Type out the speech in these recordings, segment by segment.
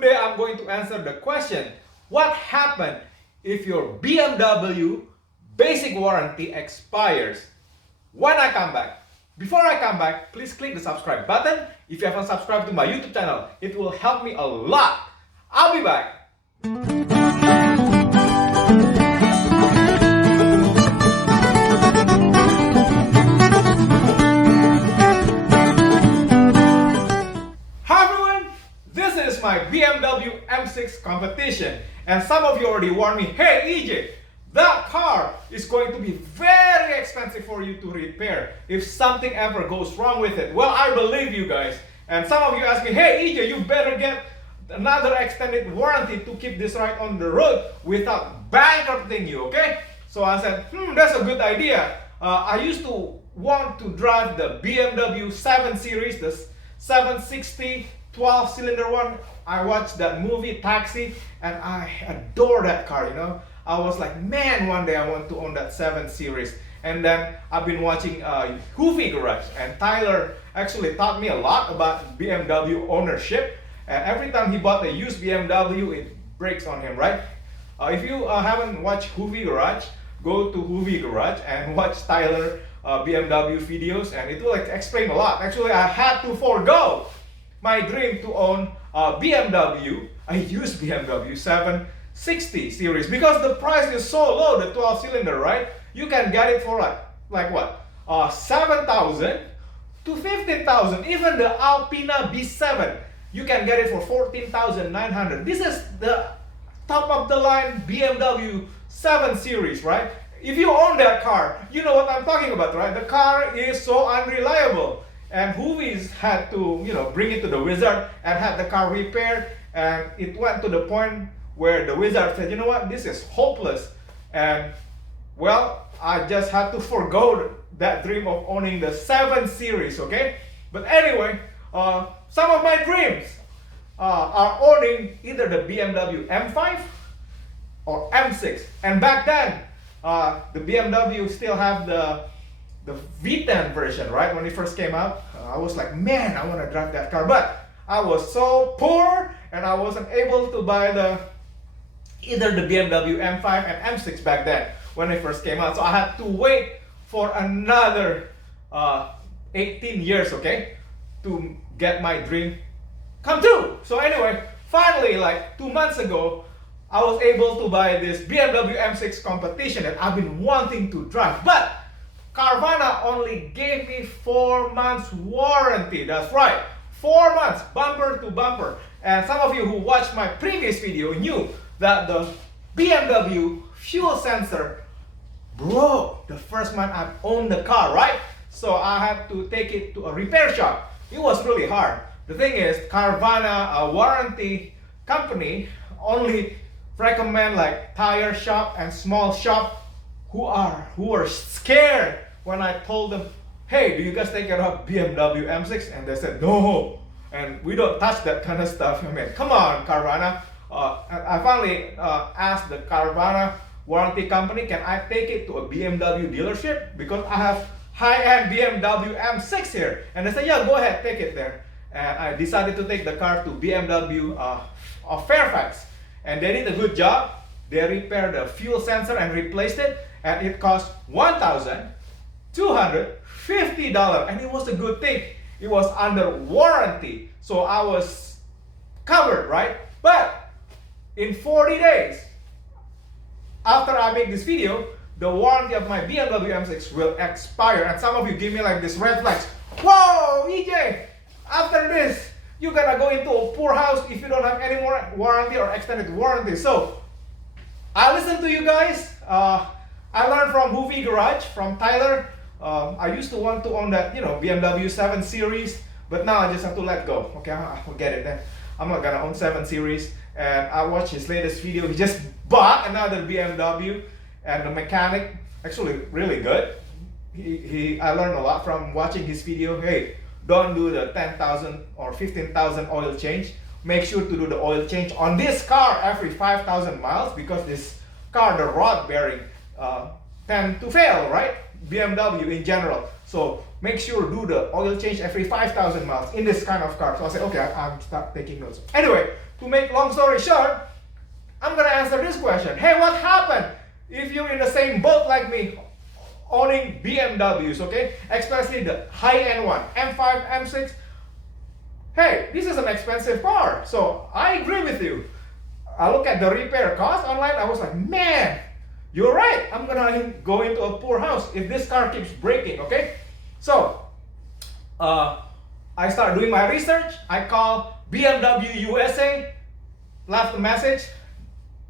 Today I'm going to answer the question, what happens if your BMW basic warranty expires? When I come back. Before I come back, please click the subscribe button. If you haven't subscribed to my YouTube channel, it will help me a lot. I'll be back. My BMW M6 competition, and some of you already warned me, hey EJ, that car is going to be very expensive for you to repair if something ever goes wrong with it. Well, I believe you guys, and some of you ask me, hey EJ, you better get another extended warranty to keep this ride on the road without bankrupting you, okay? So I said, that's a good idea. I used to want to drive the BMW 7 Series, the 760 12-cylinder one. I watched that movie Taxi and I adore that car, you know. I was like, man, one day I want to own that 7 Series. And then I've been watching Hoovy Garage, and Tyler actually taught me a lot about BMW ownership. And every time he bought a used BMW, it breaks on him, right? If you haven't watched Hoovy Garage, go to Hoovy Garage and watch Tyler BMW videos, and it will explain a lot. Actually, I had to forego my dream to own a BMW, a used BMW 760 series, because the price is so low, the 12-cylinder, right? You can get it for like what? 7,000 to 15,000. Even the Alpina B7, you can get it for 14,900. This is the top of the line BMW 7 series, right? If you own that car, you know what I'm talking about, right? The car is so unreliable. And Hoovies had to, bring it to the wizard and had the car repaired, and it went to the point where the wizard said, you know what, this is hopeless. And well, I just had to forego that dream of owning the 7 Series, okay? But anyway, some of my dreams are owning either the BMW M5 or M6. And back then, the BMW still have the V10 version, right? When it first came out, I was like, man, I want to drive that car. But I was so poor and I wasn't able to buy either the BMW M5 and M6 back then when it first came out. So I had to wait for another 18 years, okay, to get my dream come true. So anyway, finally, like 2 months ago, I was able to buy this BMW M6 competition that I've been wanting to drive. But Carvana only gave me 4 months warranty. That's right, 4 months, bumper to bumper. And some of you who watched my previous video knew that the BMW fuel sensor broke the first month I owned the car, right? So I had to take it to a repair shop. It was really hard. The thing is, Carvana, a warranty company, only recommend like tire shop and small shop who are scared when I told them, hey, do you guys take care of BMW M6? And they said, no, and we don't touch that kind of stuff. I mean, come on, Carvana. I finally asked the Carvana warranty company, can I take it to a BMW dealership? Because I have high-end BMW M6 here. And they said, yeah, go ahead, take it there. And I decided to take the car to BMW of Fairfax. And they did a good job. They repaired the fuel sensor and replaced it. And it cost $1,250, and it was a good thing. It was under warranty, so I was covered, right? But in 40 days after I make this video, the warranty of my BMW M6 will expire. And some of you give me like this red flags. Whoa, EJ, after this, you're gonna go into a poor house if you don't have any more warranty or extended warranty. So I listen to you guys. I learned from Hoovy Garage, from Tyler. I used to want to own that, BMW 7 Series, but now I just have to let go. Okay, I forget it then. I'm not gonna own 7 Series. And I watched his latest video. He just bought another BMW, and the mechanic, actually really good. I learned a lot from watching his video. Hey, don't do the 10,000 or 15,000 oil change. Make sure to do the oil change on this car every 5,000 miles, because this car, the rod bearing, tend to fail, right? BMW in general. So make sure do the oil change every 5,000 miles in this kind of car. So I said, okay, I'll start taking notes. Anyway, to make long story short, I'm gonna answer this question. Hey, what happened if you're in the same boat like me, owning BMWs, okay? Especially the high-end one, M5, M6. Hey, this is an expensive car. So I agree with you. I look at the repair cost online, I was like, man, you're right. I'm gonna go into a poor house if this car keeps breaking, okay? So, I start doing my research. I call BMW USA, left a message,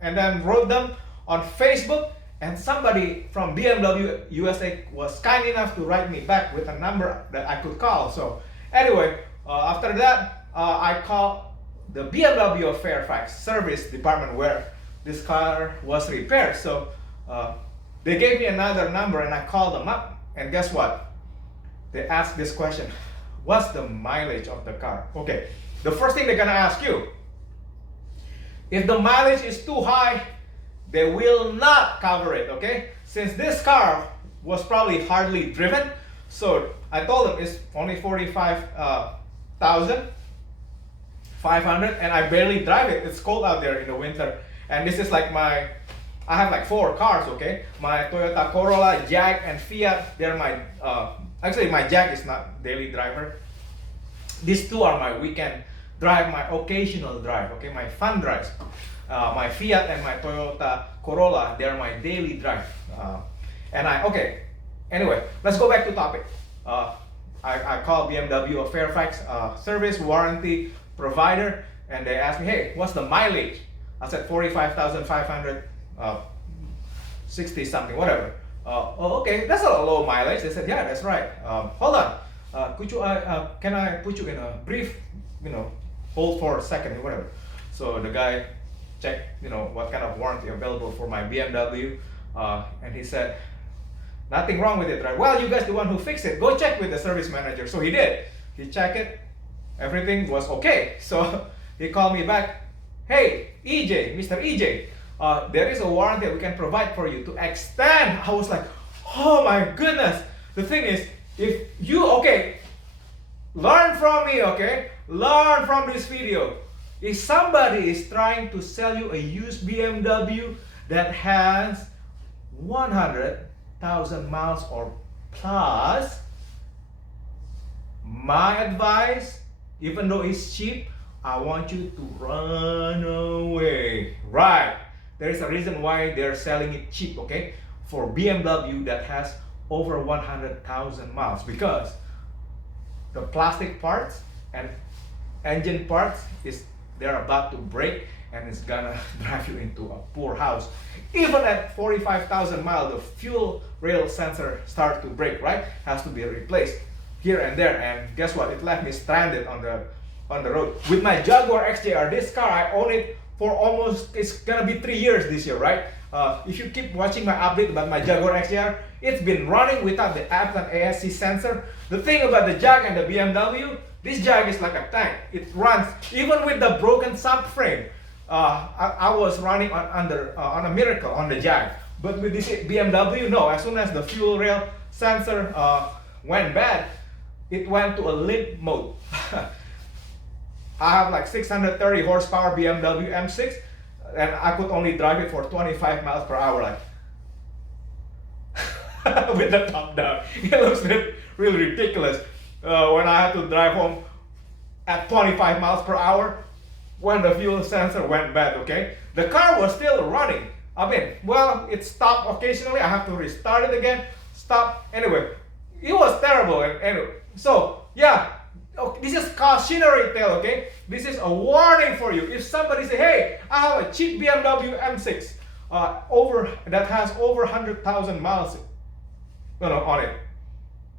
and then wrote them on Facebook. And somebody from BMW USA was kind enough to write me back with a number that I could call. So, anyway, after that, I called the BMW of Fairfax service department where this car was repaired. So, they gave me another number and I called them up. And guess what? They asked this question: what's the mileage of the car? Okay, the first thing they're gonna ask you, if the mileage is too high, they will not cover it, okay? Since this car was probably hardly driven, so I told them it's only 45,500 and I barely drive it. It's cold out there in the winter. And this is like I have like 4 cars, okay? My Toyota Corolla, Jag, and Fiat, they're my, actually my Jag is not daily driver. These 2 are my weekend drive, my occasional drive, okay? My fun drives. My Fiat and my Toyota Corolla, they're my daily drive. Okay, anyway, let's go back to topic. I called BMW of Fairfax service warranty provider and they asked me, hey, what's the mileage? I said 45,500, 60 something, whatever. Oh, okay, that's a low mileage. They said, yeah, that's right. Hold on, could you, can I put you in a brief, hold for a second, whatever. So the guy checked, what kind of warranty available for my BMW, and he said, nothing wrong with it, right? Well, you guys the one who fixed it. Go check with the service manager. So he did. He checked it. Everything was okay. So he called me back. Hey, EJ, Mr. EJ, there is a warranty we can provide for you to extend. I was like, oh my goodness. The thing is, if you, learn from me, okay? Learn from this video. If somebody is trying to sell you a used BMW that has 100,000 miles or plus, my advice, even though it's cheap, I want you to run away. Right. There is a reason why they're selling it cheap, okay? For BMW that has over 100,000 miles, because the plastic parts and engine parts they're about to break and it's gonna drive you into a poor house. Even at 45,000 miles, the fuel rail sensor starts to break, right? Has to be replaced here and there, and guess what? It left me stranded on the road. With my Jaguar XJR, this car, I own it for almost, it's gonna be 3 years this year, right? If you keep watching my update about my Jaguar XJR, it's been running without the ABS and ASC sensor. The thing about the Jag and the BMW, this Jag is like a tank. It runs even with the broken subframe. I was running on a miracle on the Jag, but with this BMW, no. As soon as the fuel rail sensor went bad, it went to a limp mode. I have like 630 horsepower BMW M6, and I could only drive it for 25 miles per hour, like with the top down. It looks really ridiculous when I had to drive home at 25 miles per hour when the fuel sensor went bad, okay? The car was still running. I mean, well, it stopped occasionally. I have to restart it again, stop. Anyway, it was terrible. Anyway, so yeah, this is cautionary tale, okay? This is a warning for you. If somebody say, hey, I have a cheap BMW M6 that has over 100,000 miles on it,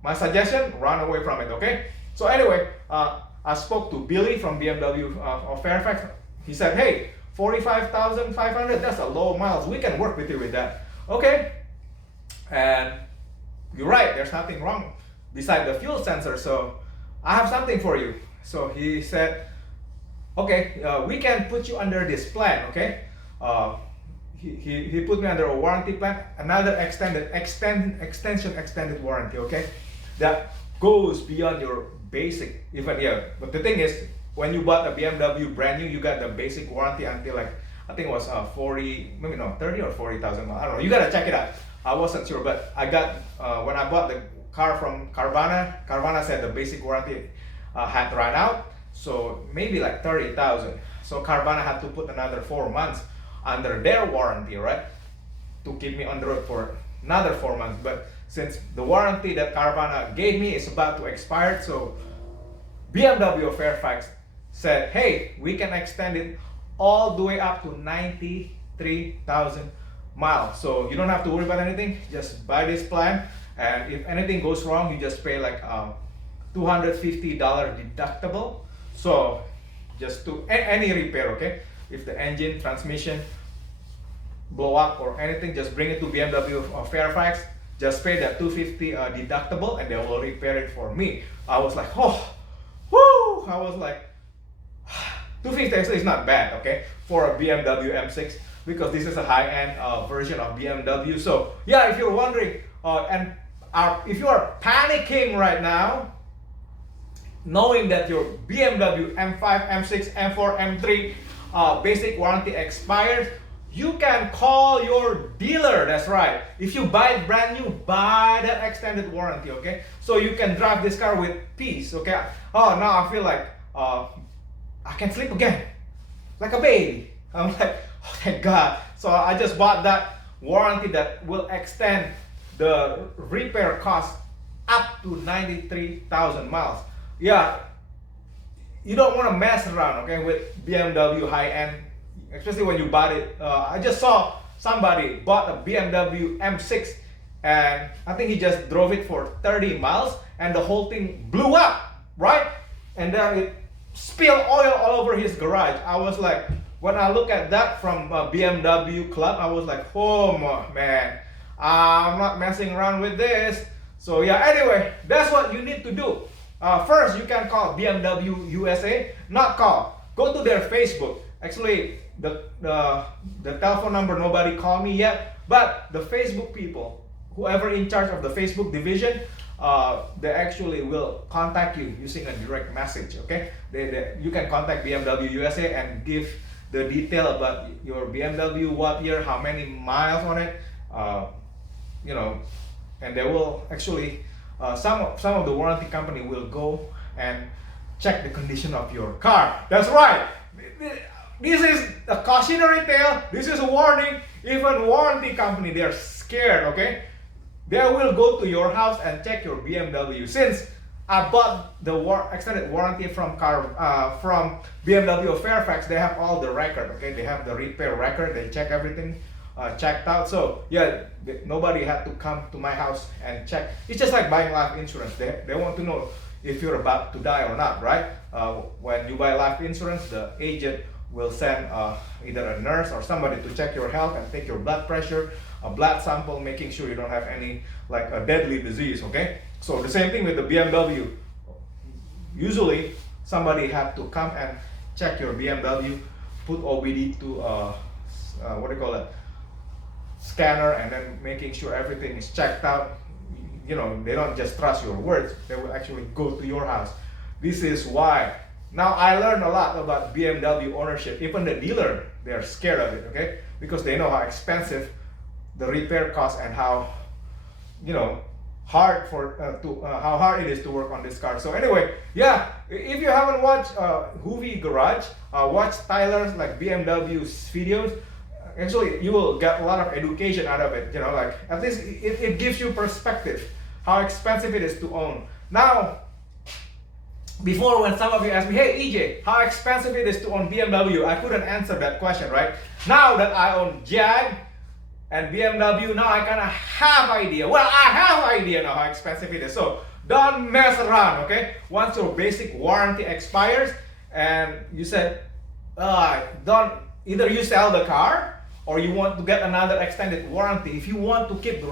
my suggestion, run away from it, okay? So anyway, I spoke to Billy from BMW of Fairfax. He said, hey, 45,500, that's a low miles. We can work with you with that. Okay, and you're right, there's nothing wrong beside the fuel sensor, so I have something for you. So he said, okay, we can put you under this plan, okay? He put me under a warranty plan, another extended warranty, okay? That goes beyond your basic. Even yeah, but the thing is, when you bought a BMW brand new, you got the basic warranty until like I think it was 40, maybe no 30 or 40,000 miles. I don't know. You gotta check it out. I wasn't sure, but I got when I bought the car from Carvana. Carvana said the basic warranty had run out, so maybe like 30,000. So Carvana had to put another 4 months under their warranty, right, to keep me on the road for another 4 months. But since the warranty that Carvana gave me is about to expire, so BMW of Fairfax said, hey, we can extend it all the way up to 93,000 miles. So you don't have to worry about anything. Just buy this plan, and if anything goes wrong, you just pay like $250 deductible. So just to any repair, okay? If the engine, transmission blow up or anything, just bring it to BMW of Fairfax. Just pay that $250 deductible, and they will repair it for me. I was like, oh, whoo! I was like, $250 actually is not bad, okay, for a BMW M6, because this is a high-end version of BMW. So yeah, if you're wondering, if you are panicking right now, knowing that your BMW M5, M6, M4, M3 basic warranty expired, you can call your dealer. That's right. If you buy it brand new, buy that extended warranty, okay? So you can drive this car with peace, okay? Oh, now I feel like I can sleep again, like a baby. I'm like, oh, thank God. So I just bought that warranty that will extend the repair cost up to 93,000 miles. Yeah, you don't want to mess around, okay, with BMW high-end, especially when you bought it. I just saw somebody bought a BMW M6, and I think he just drove it for 30 miles, and the whole thing blew up, right? And then it spilled oil all over his garage. I was like, when I look at that from BMW Club, I was like, oh man, I'm not messing around with this. So yeah, anyway, that's what you need to do. First, you can call BMW USA, not call. Go to their Facebook. Actually, the telephone number, nobody called me yet, but the Facebook people, whoever in charge of the Facebook division, they actually will contact you using a direct message, okay? You can contact BMW USA and give the detail about your BMW, what year, how many miles on it, you know, and they will actually, some of the warranty company will go and check the condition of your car. That's right. This is a cautionary tale. This is a warning. Even warranty company, they are scared, okay? They will go to your house and check your BMW. Since I bought the extended warranty from BMW of Fairfax, they have all the record, okay? They have the repair record. They check everything checked out. So yeah, nobody had to come to my house and check. It's just like buying life insurance. They want to know if you're about to die or not, right? When you buy life insurance, the agent will send either a nurse or somebody to check your health and take your blood pressure, a blood sample, making sure you don't have any like a deadly disease, okay? So the same thing with the BMW. Usually somebody have to come and check your BMW, put OBD to what do you call it, scanner, and then making sure everything is checked out. You know, they don't just trust your words, they will actually go to your house. This is why. Now I learned a lot about BMW ownership. Even the dealer, they are scared of it, okay? Because they know how expensive the repair costs and how, you know, hard how hard it is to work on this car. So anyway, yeah, if you haven't watched Hoovy Garage, watch Tyler's like BMW's videos. Actually, you will get a lot of education out of it. You know, like at least it gives you perspective how expensive it is to own. Now, before, when some of you ask me, hey EJ, how expensive it is to own BMW, I couldn't answer that question, right? Now that I own Jag and BMW, now I kind of have idea. Well, I have idea now how expensive it is. So don't mess around, okay? Once your basic warranty expires and you said, don't, either you sell the car or you want to get another extended warranty if you want to keep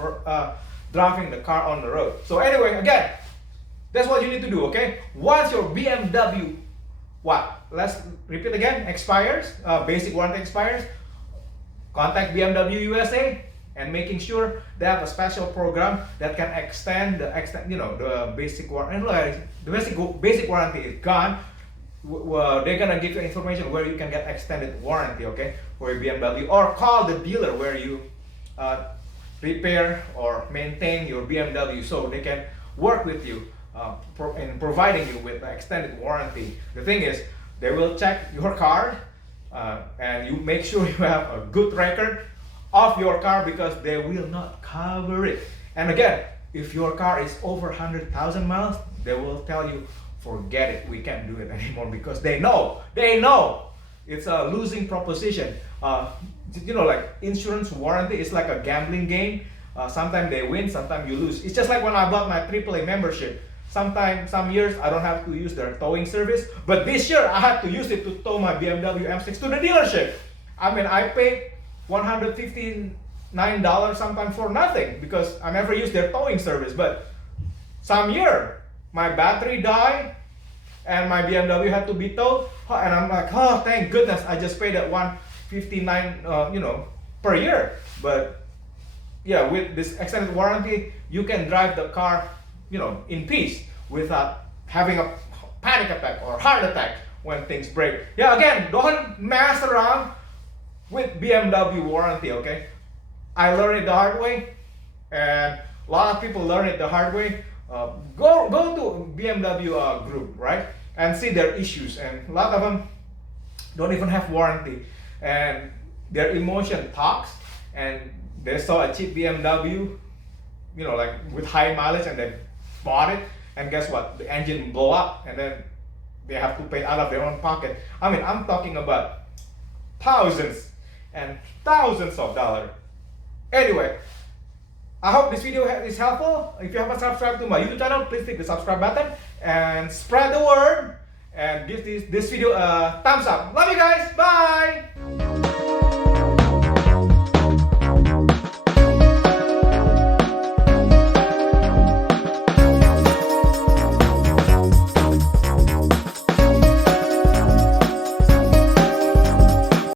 driving the car on the road. So anyway, again, that's what you need to do, okay? Once your BMW, let's repeat again, expires, basic warranty expires, contact BMW USA, and making sure they have a special program that can extend the basic warranty. The basic warranty is gone. They're gonna give you information where you can get extended warranty, okay, for your BMW, or call the dealer where you repair or maintain your BMW, so they can work with you in providing you with extended warranty. The thing is, they will check your car and you make sure you have a good record of your car, because they will not cover it. And again, if your car is over 100,000 miles, they will tell you, forget it, we can't do it anymore, because they know it's a losing proposition. Like insurance warranty is like a gambling game. Sometimes they win, sometimes you lose. It's just like when I bought my AAA membership. Some years I don't have to use their towing service, but this year I had to use it to tow my BMW M6 to the dealership. I mean, I paid $159 sometimes for nothing, because I never used their towing service. But some year my battery died and my BMW had to be towed, and I'm like, oh, thank goodness I just paid that $159 per year. But yeah, with this extended warranty, you can drive the car in peace without having a panic attack or heart attack when things break. Yeah, again, don't mess around with BMW warranty, okay? I learned it the hard way, and a lot of people learn it the hard way. Go to BMW group, right, and see their issues, and a lot of them don't even have warranty, and their emotion talks, and they saw a cheap BMW, like with high mileage, and they bought it, and guess what? The engine blow up, and then they have to pay out of their own pocket. I mean, I'm talking about thousands and thousands of dollars. Anyway, I hope this video is helpful. If you haven't subscribed to my YouTube channel, please click the subscribe button and spread the word, and give this video a thumbs up. Love you guys. Bye.